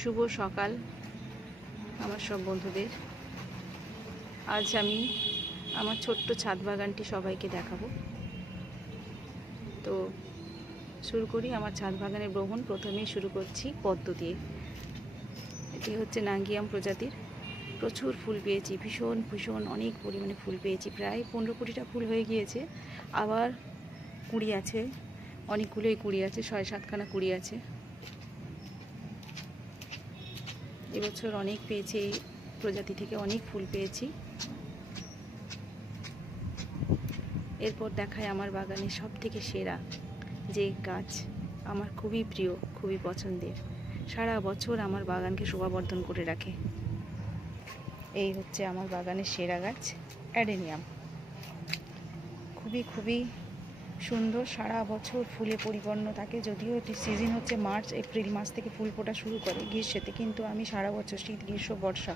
শুভ সকাল আমার সব বন্ধুদের। আজ আমি আমার ছোট্ট ছাদ বাগানটি সবাইকে দেখাবো। তো শুরু করি আমার ছাদ বাগানের ভ্রমণ। প্রথমেই শুরু করছি পদ্ম দিয়ে। এটি হচ্ছে নাঙ্গিয়াম প্রজাতির। প্রচুর ফুল পেয়েছি, ভীষণ ভীষণ অনেক পরিমাণে ফুল পেয়েছি। প্রায় 15-20টা ফুল হয়ে গিয়েছে। আবার কুড়ি আছে, অনেকগুলোই কুড়ি আছে, 6-7খানা কুড়ি আছে। এবছর অনেক পেয়েছি, এই প্রজাতি থেকে অনেক ফুল পেয়েছি। এরপর দেখায় আমার বাগানে সব থেকে সেরা যে গাছ, আমার খুবই প্রিয়, খুবই পছন্দের, সারা বছর আমার বাগানকে শোভাবর্ধন করে রাখে। এই হচ্ছে আমার বাগানের সেরা গাছ, অ্যাডেনিয়াম। খুবই খুবই সুন্দর, সারা বছর ফুলে পরিপূর্ণ থাকে। যদিও এটি সিজন হচ্ছে মার্চ এপ্রিল মাস থেকে ফুল ফোটা শুরু করে গ্রীষ্মেতে, কিন্তু আমি সারা বছর, শীত গ্রীষ্ম বর্ষা,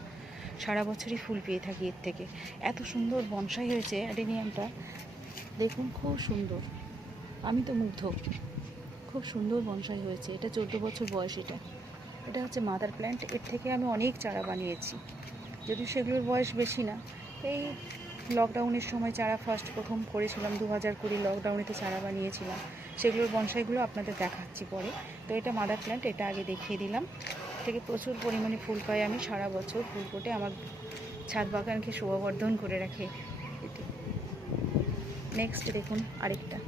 সারা বছরই ফুল পেয়ে থাকি এর থেকে। এত সুন্দর বনসাই হয়েছে অ্যাডেনিয়ামটা, দেখুন খুব সুন্দর, আমি তো মুগ্ধ। খুব সুন্দর বনসাই হয়েছে। এটা 14 বছর বয়স। এটা হচ্ছে মাদার প্ল্যান্ট। এর থেকে আমি অনেক চারা বানিয়েছি, যদিও সেগুলোর বয়স বেশি না। এই লকডাউনের সময় চারা প্রথম করেছিলাম, 2020 লকডাউনেতে চারা বানিয়েছিলাম। সেগুলোর বনসাইগুলো আপনাদের দেখাচ্ছি পরে। তো এটা মাদার প্ল্যান্ট, এটা আগে দেখিয়ে দিলাম। থেকে প্রচুর পরিমাণে ফুল পাই আমি, সারা বছর ফুল ফোটে, আমার ছাদ বাগানকে শোভাবর্ধন করে রাখে এটি। নেক্সট দেখুন আরেকটা,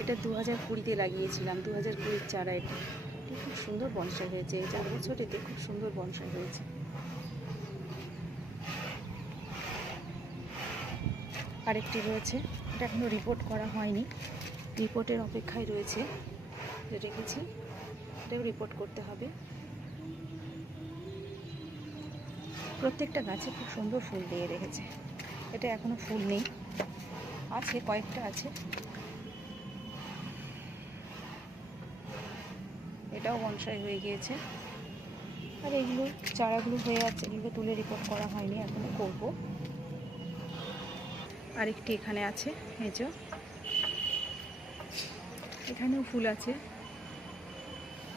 এটা 2020-তে লাগিয়েছিলাম, 2020 চারা। এটা খুব সুন্দর বনসাই হয়েছে, 4 বছর এতে খুব সুন্দর বনসাই হয়েছে। আরেকটি রয়েছে, এটা এখনও রিপোর্ট করা হয়নি, রিপোর্টের অপেক্ষায় রয়েছে, রেখেছি, এটাও রিপোর্ট করতে হবে। প্রত্যেকটা গাছে খুব সুন্দর ফুল দিয়ে রেখেছে। এটা এখনও ফুল নেই, আছে কয়েকটা আছে। এটাও বনসাই হয়ে গিয়েছে। আর এগুলো চারাগুলো হয়ে আছে, এগুলো তুলে রিপোর্ট করা হয়নি, এখনও করবো। আরেকটি এখানে আছে, এই যে এখানেও ফুল আছে,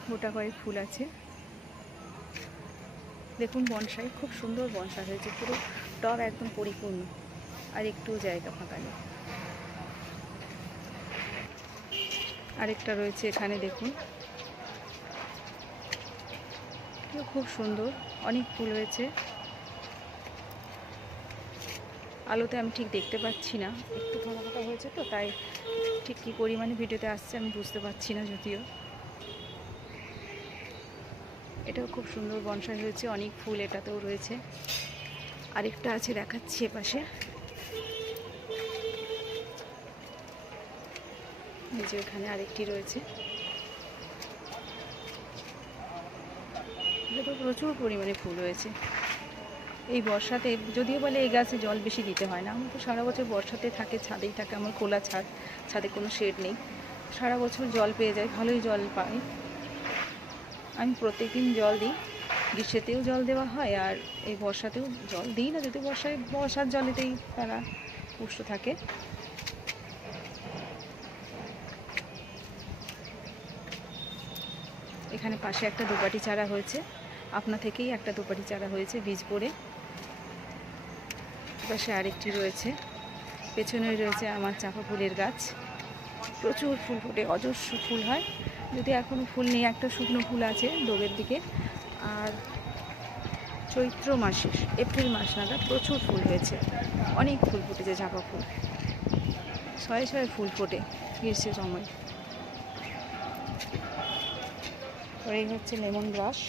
গোটা কয়েক ফুল আছে। দেখুন বনসাই, খুব সুন্দর বনসাই হয়েছে, পুরো টব একদম পরিপূর্ণ, আর একটুও জায়গা ফাঁকা নেই। আরেকটা রয়েছে এখানে, দেখুন খুব সুন্দর, অনেক ফুল হয়েছে। আলোতে আমি ঠিক দেখতে পাচ্ছি না, একটু ফাঁকা ফাঁকা হয়েছে তো, তাই ঠিক কী পরিমাণে ভিডিওতে আসছে আমি বুঝতে পারছি না। যদিও এটাও খুব সুন্দর বনসাই হয়েছে, অনেক ফুল এটাতেও রয়েছে। আরেকটা আছে, দেখাচ্ছি এপাশে, এই যে এখানে আরেকটি রয়েছে। এটা প্রচুর পরিমাণে ফুল হয়েছে এই বর্ষাতে। যদিও বলে এই গাছে জল বেশি দিতে হয় না, আমার তো সারা বছর বর্ষাতে থাকে, ছাদেই থাকে, আমার খোলা ছাদ, ছাদে কোনো শেড নেই, সারা বছর জল পেয়ে যায়, ভালোই জল পাই আমি। প্রত্যেকদিন জল দিই, গ্রীষ্মেতেও জল দেওয়া হয়, আর এই বর্ষাতেও জল দিই না, যদি বর্ষার জলেতেই তারা পুষ্ট থাকে। এখানে পাশে একটা দোপাটি চারা হয়েছে, আপনা থেকেই একটা দোপাটি চারা হয়েছে বীজ পড়ে। পাশে আরেকটি রয়েছে, পেছনে রয়েছে আমার চাঁপা ফুলের গাছ, প্রচুর ফুল ফোটে, অজস্র ফুল হয়। যদি এখনও ফুল নেই, একটা শুকনো ফুল আছে ডোবের দিকে। আর চৈত্র মাসে, এপ্রিল মাস নাগাদ প্রচুর ফুল হয়েছে, অনেক ফুল ফুটেছে, চাঁপা ফুল শয়ে শয়ে ফুল ফোটে গ্রীষ্মের সময়। এই হচ্ছে লেমন গ্রাস।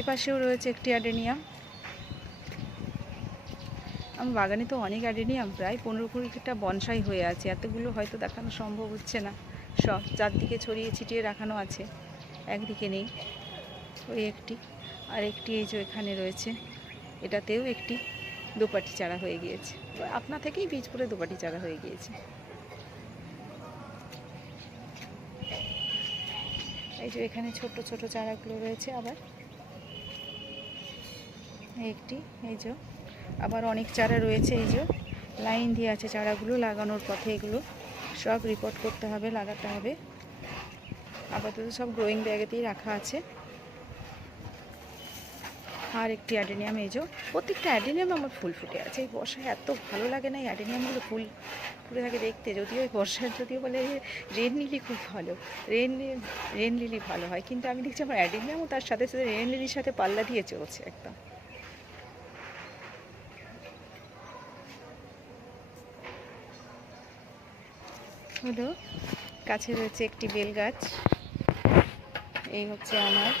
এপাশেও রয়েছে একটি অ্যাডেনিয়াম। আমার বাগানে তো অনেক অ্যাডেনিয়াম, প্রায় 15-20টা বনসাই হয়ে আছে। এতগুলো হয়তো দেখানো সম্ভব হচ্ছে না, সব চারদিকে ছড়িয়ে ছিটিয়ে রাখানো আছে, একদিকে নেই। ওই একটি, আর একটি এই যে এখানে রয়েছে, এটাতেও একটি দোপাটি চারা হয়ে গিয়েছে, আপনা থেকেই বীজ পড়ে দোপাটি চারা হয়ে গিয়েছে। এই যে এখানে ছোট ছোট চারাগুলো রয়েছে, আবার একটি, এই যে আবার অনেক চারা রয়েছে, এই যে লাইন দিয়ে আছে চারাগুলো লাগানোর পথে। এগুলো সব রিপোর্ট করতে হবে, লাগাতে হবে। আপাতত সব গ্রোয়িং ব্যাগেতেই রাখা আছে। আর একটি অ্যাডেনিয়াম, এই যে প্রত্যেকটা অ্যাডেনিয়াম আমার ফুল ফুটে আছে। এই বর্ষায় এত ভালো লাগে না এই অ্যাডেনিয়ামগুলো ফুল ফুটে থাকে দেখতে। যদিও এই বর্ষার যদিও বলে রেন লিলি খুব ভালো, রেন লিলি ভালো হয়, কিন্তু আমি দেখছি আমার অ্যাডেনিয়ামও তার সাথে সাথে রেন লিলির সাথে পাল্লা দিয়ে চলছে একদম। হলো কাছে রয়েছে একটি বেল গাছ। এই হচ্ছে আমার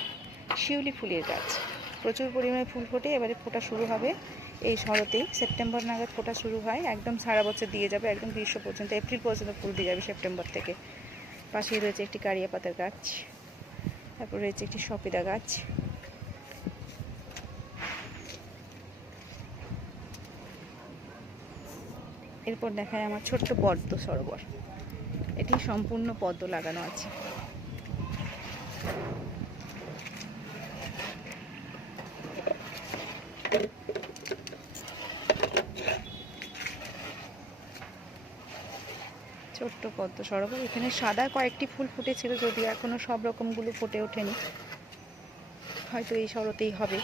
শিউলি ফুলের গাছ। প্রচুর পরিমাণে ফুল ফোটে, এবারে ফোটা শুরু হবে এই শরতেই। সেপ্টেম্বর নাগাদ ফোটা শুরু হয়, একদম সারা বছর দিয়ে যাবে, একদম গ্রীষ্ম পর্যন্ত, এপ্রিল পর্যন্ত ফুল দিয়ে যাবে সেপ্টেম্বর থেকে। পাশেই রয়েছে একটি কারিয়া পাতার গাছ, তারপর রয়েছে একটি সপিদা গাছ। এরপর দেখায় আমার ছোট্ট পদ্ম সরোবর। এটি সম্পূর্ণ পদ্ম লাগানো আছে। ছোট্ট পদ্ম সরোবর। এখানে সাদা কয়েকটি ফুল ফুটেছিল, যদিও এখনো সব রকমগুলো ফুটে ওঠেনি, হয়তো এই শরতেই হবে।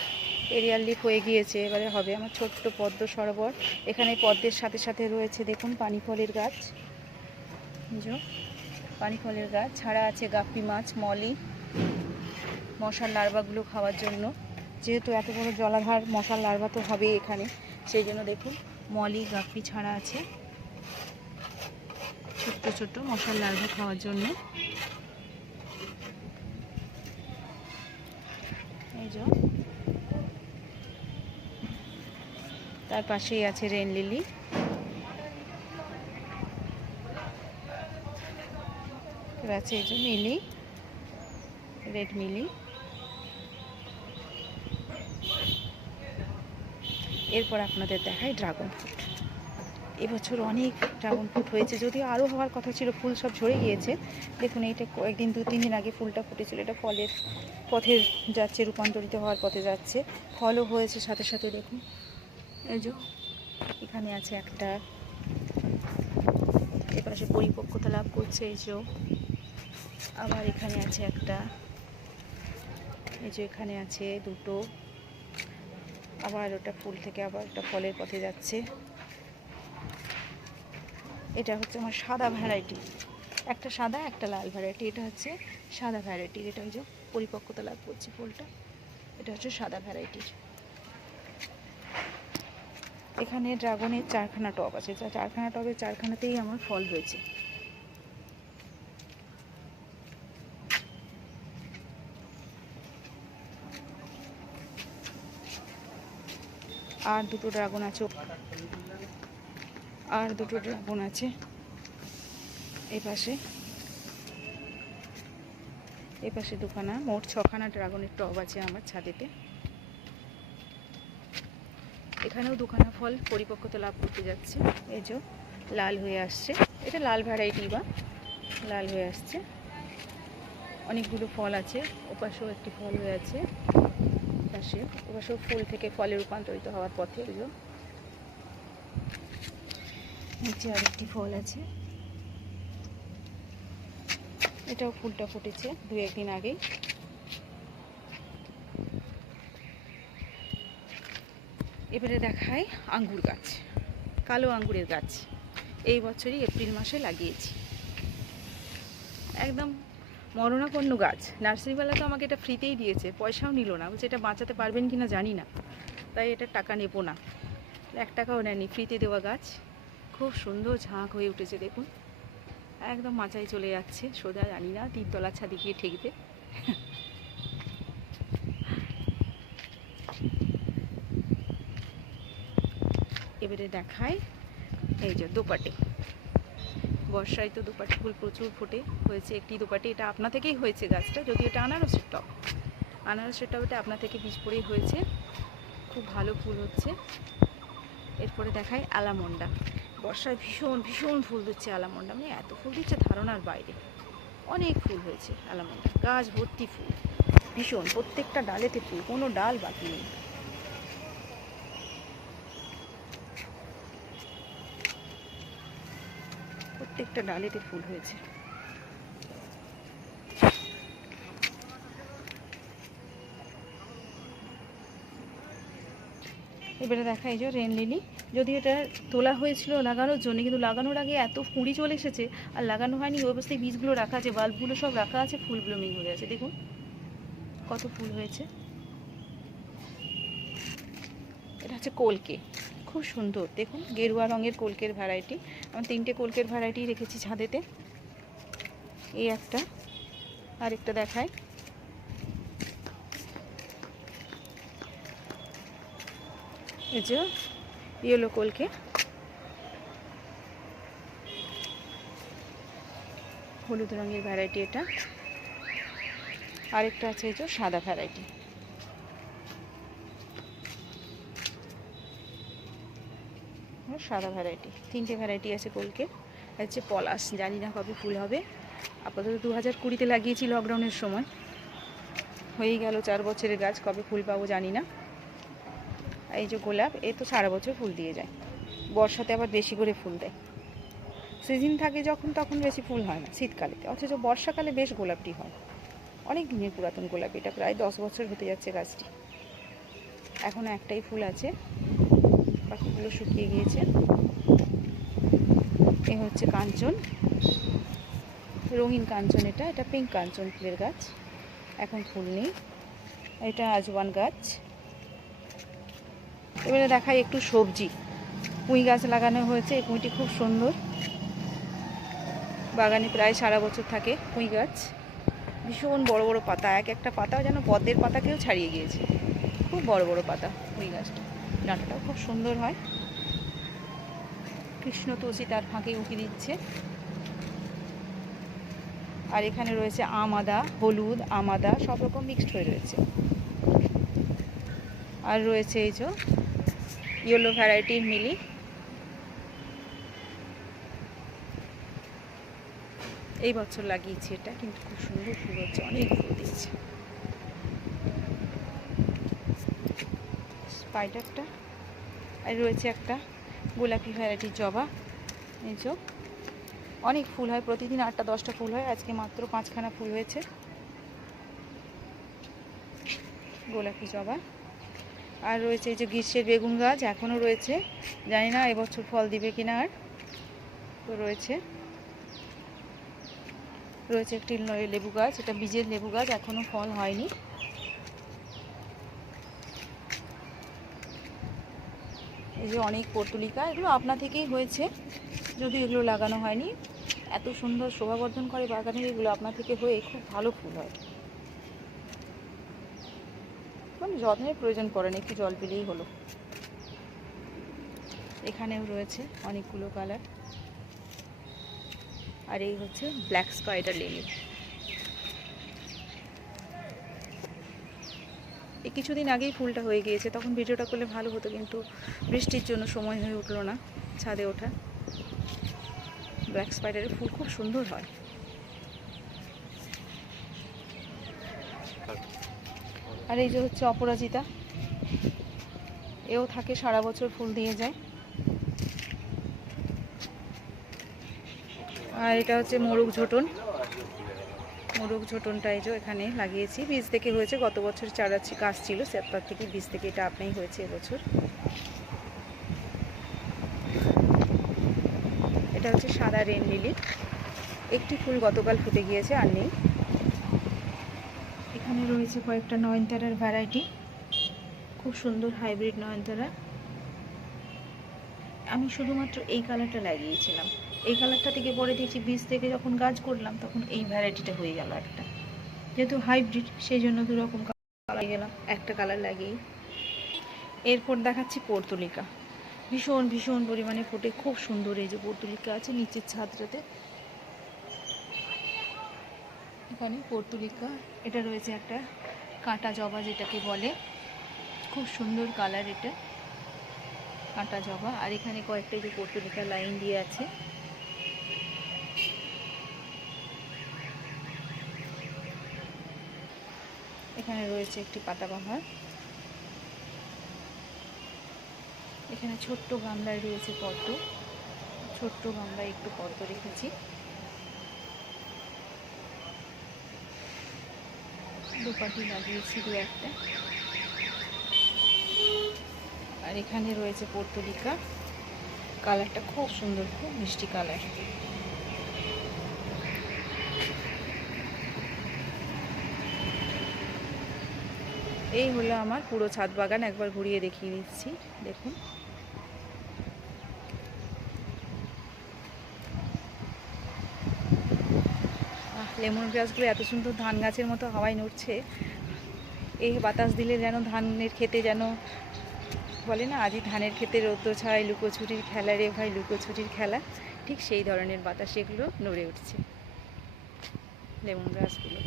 এরিয়াল লিফ হয়ে গিয়েছে, এবারে হবে আমার ছোট্ট পদ্ম সরোবর। এখানে পদ্মের সাথে সাথে রয়েছে দেখুন পানি ফলের গাছ, পানি ফলের গাছ ছাড়া আছে গাপ্পি মাছ, মলি, মশার লার্ভাগুলো খাওয়ার জন্য। যেহেতু এত বড় জলাধার, মশার লার্ভা তো হবেই এখানে, সেই জন্য দেখুন মলি গাপ্পি ছাড়া আছে ছোট্ট ছোট্ট মশার লার্ভা খাওয়ার জন্য। এই যে তার পাশেই আছে রেন লিলি। আছে এই যে মিলি, রেড মিলি। এরপর আপনাদের দেখায় ড্রাগন ফ্রুট। এবছর অনেক ড্রাগন ফ্রুট হয়েছে, যদিও আরও হওয়ার কথা ছিল, ফুল সব ঝরে গিয়েছে। দেখুন এইটা কয়েকদিন 2-3 দিন আগে ফুলটা ফুটেছিল, এটা ফলের পথে যাচ্ছে, রূপান্তরিত হওয়ার পথে যাচ্ছে, ফলও হয়েছে সাথে সাথে। দেখুন এই যে এখানে আছে একটা, এপাশে পরিপক্কতা লাভ করছে এই যে, আবার এখানে আছে একটা, এই যে এখানে আছে দুটো, আবার ওটা ফুল থেকে আবার একটা ফলের পথে যাচ্ছে। এটা হচ্ছে আমার সাদা ভ্যারাইটি, একটা সাদা একটা লাল ভ্যারাইটি। এটা হচ্ছে সাদা ভ্যারাইটির, এটা ওই যে পরিপক্কতা লাভ করছে ফুলটা, এটা হচ্ছে সাদা ভ্যারাইটির। এখানে ড্রাগনের 4খানা টব আছে, 4খানা টবের 4খানাতেই আমার ফল হয়েছে। আর দুটো ড্রাগন আছে, আর দুটো ড্রাগন আছে এপাশে, এপাশে 2খানা, মোট 6খানা ড্রাগনের টব আছে আমার ছাদেতে। এখানেও 2খানা ফল পরিপক্কতা লাভ করতে যাচ্ছে, এই যে লাল হয়ে আসছে, এটা লাল ভ্যারাইটি বা লাল হয়ে আসছে। অনেকগুলো ফল আছে, ওপাশেও একটি ফল হয়ে আছে, পাশে ওপাশেও ফুল থেকে ফলে রূপান্তরিত হওয়ার পথে। এগুলো নিচে আরেকটি ফল আছে, এটাও ফুলটা ফুটেছে 2-1 দিন আগেই। এবারে দেখায় আঙ্গুর গাছ, কালো আঙ্গুরের গাছ। এই বছরই এপ্রিল মাসে লাগিয়েছি, একদম মরণাপন্ন গাছ। নার্সারিওয়ালা তো আমাকে এটা ফ্রিতেই দিয়েছে, পয়সাও নিল না, বলছে এটা বাঁচাতে পারবেন কি না জানি না, তাই এটা টাকা নেবো না। 1 টাকাও নেয়নি, ফ্রিতে দেওয়া গাছ। খুব সুন্দর ঝাঁক হয়ে উঠেছে দেখুন, একদম মাচায় চলে যাচ্ছে সোজা, জানি না 3তলার ছাদে গিয়ে ঠেকবে। এবারে দেখায় এই যে দোপাটে। বর্ষায় তো দোপাটি ফুল প্রচুর ফোটে, হয়েছে একটি দোপাটি, এটা আপনা থেকেই হয়েছে গাছটা, যদি এটা আনারসের টব, আনারসের টবটা আপনা থেকে বীজ পড়েই হয়েছে, খুব ভালো ফুল হচ্ছে। এরপরে দেখায় আলামন্ডা। বর্ষায় ভীষণ ভীষণ ফুল দিচ্ছে আলামন্ডা, মানে এত ফুল দিচ্ছে ধারণার বাইরে, অনেক ফুল হয়েছে আলামন্ডা, গাছ ভর্তি ফুল, ভীষণ, প্রত্যেকটা ডালেতে ফুল, কোনো ডাল বাকি নেই। প্রত্যেকটা ডালেতে ফুল হয়েছে। এবারে দেখা এই যে রেন লিলি, যদি এটা তোলা হয়েছিল লাগানোর জন্য, কিন্তু লাগানোর আগে এত কুঁড়ি চলে এসেছে আর লাগানো হয়নি। ওই অবস্থায় বীজগুলো রাখা আছে, বাল্বগুলো সব রাখা আছে, ফুল ব্লুমিং হয়ে আছে। দেখুন কত ফুল হয়েছে। এটা হচ্ছে কলকে, খুব সুন্দর। দেখুন গেরুয়া রঙের কলকের ভ্যারাইটি। আমি 3টে কলকের ভ্যারাইটি রেখেছি ছাদেতে। এই একটা, আরেকটা দেখায়। এই যে ইয়েলো কলকে, হলুদ রঙের ভ্যারাইটি এটা। আরেকটা আছে এই যে সাদা ভ্যারাইটি। সাদা ভ্যারাইটি, 3টে ভ্যারাইটি আছে কলকে। হচ্ছে পলাশ, জানি না কবে ফুল হবে। আপাতত 2020-তে লাগিয়েছি লকডাউনের সময়, হয়ে গেল 4 বছরের গাছ, কবে ফুল পাবো জানি না। এই যে গোলাপ, এ তো সারা বছর ফুল দিয়ে যায়, বর্ষাতে আবার বেশি করে ফুল দেয়। সিজন থাকে যখন তখন বেশি ফুল হয় না শীতকালেতে, অথচ বর্ষাকালে বেশ গোলাপটি হয়। অনেক দিনের পুরাতন গোলাপ, এটা প্রায় 10 বছর হতে যাচ্ছে গাছটি। এখনও একটাই ফুল আছে, পাখিগুলো শুকিয়ে গিয়েছে। এ হচ্ছে কাঞ্চন, রঙিন কাঞ্চন। এটা পিঙ্ক কাঞ্চন ফুলের গাছ, এখন ফুল নেই। এটা আজওয়ান গাছ। এবারে দেখাই একটু সবজি। পুঁই গাছ লাগানো হয়েছে, এই পুঁইটি খুব সুন্দর, বাগানে প্রায় সারা বছর থাকে পুঁই গাছ। ভীষণ বড় বড় পাতা, এক একটা পাতাও যেন পদ্মের পাতাকেও ছাড়িয়ে গিয়েছে। খুব বড় বড় পাতা পুঁই গাছটা, ডাঁটাটাও খুব সুন্দর হয়। কৃষ্ণ তুলসী তার ফাঁকে উঁকি দিচ্ছে। আর এখানে রয়েছে আম আদা, হলুদ আম আদা সব রকম মিক্সড হয়ে রয়েছে। আর রয়েছে এই যে ইয়েলো ভ্যারাইটির মিলি। এই বছর লাগিয়েছি এটা, কিন্তু খুব সুন্দর ফুল হচ্ছে, অনেক ফুল দিচ্ছে। স্পাইডারটা। আর রয়েছে একটা গোলাপি ভ্যারাইটির জবা। এই যে অনেক ফুল হয়, প্রতিদিন 8টা 10টা ফুল হয়, আজকে মাত্র 5খানা ফুল হয়েছে। গোলাপি জবা। আর রয়েছে এই যে গ্রীষ্মের বেগুন গাছ, এখনও রয়েছে, জানি না এবছর ফল দিবে কিনা। আর তো রয়েছে একটি লেবু গাছ, এটা বীজের লেবু গাছ, এখনও ফল হয়নি। এই যে অনেক পর্তুলিকা, এগুলো আপনা থেকেই হয়েছে, যদি এগুলো লাগানো হয়নি। এত সুন্দর শোভাবর্ধন করে বাগানের, এগুলো আপনা থেকে হয়ে খুব ভালো ফুল হয়। মানে যত্নের প্রয়োজন পড়ে না, একটু জল পেলেই হলো। এখানেও রয়েছে অনেকগুলো কালার। আর এই হচ্ছে ব্ল্যাক স্পাইডার লিলি। এই কিছুদিন আগেই ফুলটা হয়ে গিয়েছে, তখন ভিডিওটা করলে ভালো হতো, কিন্তু বৃষ্টির জন্য সময় হয়ে উঠলো না ছাদে ওঠা। ব্ল্যাক স্পাইডারের ফুল খুব সুন্দর হয়। আর এই যে হচ্ছে অপরাজিতা, এও থাকে সারা বছর, ফুল দিয়ে যায়। আর এটা হচ্ছে মোরগ ঝোটন। মোরগ ঝোটনটা এই যে এখানে লাগিয়েছি, বীজ থেকে হয়েছে। গত বছর চারা গাছ ছিল, তার থেকে বীজ থেকে এটা আপনিই হয়েছে এবছর। এটা হচ্ছে সাদা রেন লিলি, একটি ফুল গতকাল ফুটে গিয়েছে, আর নেই। এখানে রয়েছে কয়েকটা নয়নতারার ভ্যারাইটি, খুব সুন্দর হাইব্রিড নয়নতারা। আমি শুধুমাত্র এই কালারটা লাগিয়েছিলাম, এই কালারটা থেকে পরে দেখছি বীজ থেকে যখন গাছ করলাম তখন এই ভ্যারাইটিটা হয়ে গেল একটা। যেহেতু হাইব্রিড সেই জন্য 2 রকম কালার গেলাম, একটা কালার লাগিয়েই। এরপর দেখাচ্ছি পর্তুলিকা, ভীষণ ভীষণ পরিমাণে ফোটে, খুব সুন্দর। এই যে পর্তুলিকা আছে নিচের ছাদটাতে, এখানে পর্তুলিকা। এটা রয়েছে একটা কাঁটা জবা যেটাকে বলে, খুব সুন্দর কালার এটা, কাঁটা জবা। আর এখানে কয়েকটা যে পর্তুলিকা লাইন দিয়ে আছে। এখানে রয়েছে একটি পাতাবাহার। এখানে ছোট্ট গামলায় রয়েছে পদ্ম, ছোট্ট গামলায় একটু পদ্ম রেখেছি। দুপাটি লাগিয়েছি দু একটা। আর এখানে রয়েছে পর্তুলিকা, কালারটা খুব সুন্দর, খুব মিষ্টি কালার। এই হলো আমার পুরো ছাদ বাগান, একবার ঘুরিয়ে দেখিয়ে দিচ্ছি। দেখুন, লেমন গ্রাসগুলো এত সুন্দর ধান গাছের মতো হাওয়ায় নড়ছে। এই বাতাস দিলে যেন ধানের খেতে, যেন বলে না আজই ধানের খেতে রৌদ্র ছায় লুকোছুটির খেলা রে ভাই, লুকোছুটির খেলা, ঠিক সেই ধরনের বাতাস এগুলো নড়ে উঠছে লেমন গ্রাসগুলো।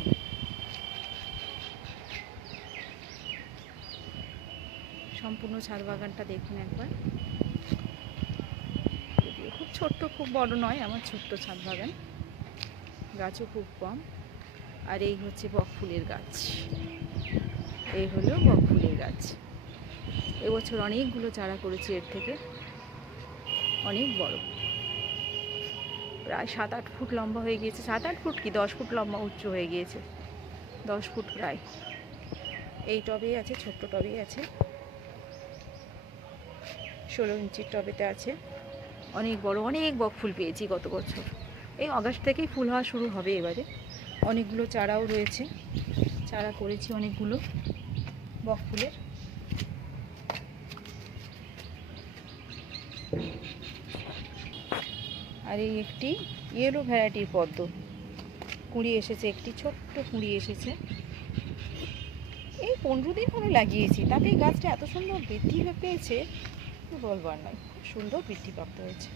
সম্পূর্ণ ছাদ বাগানটা দেখুন একবার। যদিও খুব ছোট্ট, খুব বড় নয় আমার ছোট্ট ছাদ বাগান, গাছও খুব কম। আর এই হচ্ছে বকফুলের গাছ, এই হলো বকফুলের গাছ। এবছর অনেকগুলো চারা করেছি, এর থেকে অনেক বড়, প্রায় 7-8 ফুট লম্বা হয়ে গিয়েছে। 7-8 ফুট কি 10 ফুট লম্বা উচ্চ হয়ে গিয়েছে, 10 ফুট প্রায়। এই টবেই আছে, ছোট্ট টবেই আছে, 16 ইঞ্চির টবেতে আছে। অনেক বড়, অনেক বকফুল পেয়েছি গত বছর। এই আগস্ট থেকেই ফুল হওয়া শুরু হবে এবারে। অনেকগুলো চারাও রয়েছে, চারা করেছি অনেকগুলো বকফুলের। আর এই একটি ইয়েলো ভ্যারাইটির পদ্ম কুঁড়ি এসেছে, একটি ছোট্ট কুঁড়ি এসেছে। এই 15 দিন হলো লাগিয়েছি, তাতেই গাছটা এত সুন্দর বৃদ্ধি পেয়েছে, বলবার নয়, খুব সুন্দর বৃদ্ধিপ্রাপ্ত হয়েছে।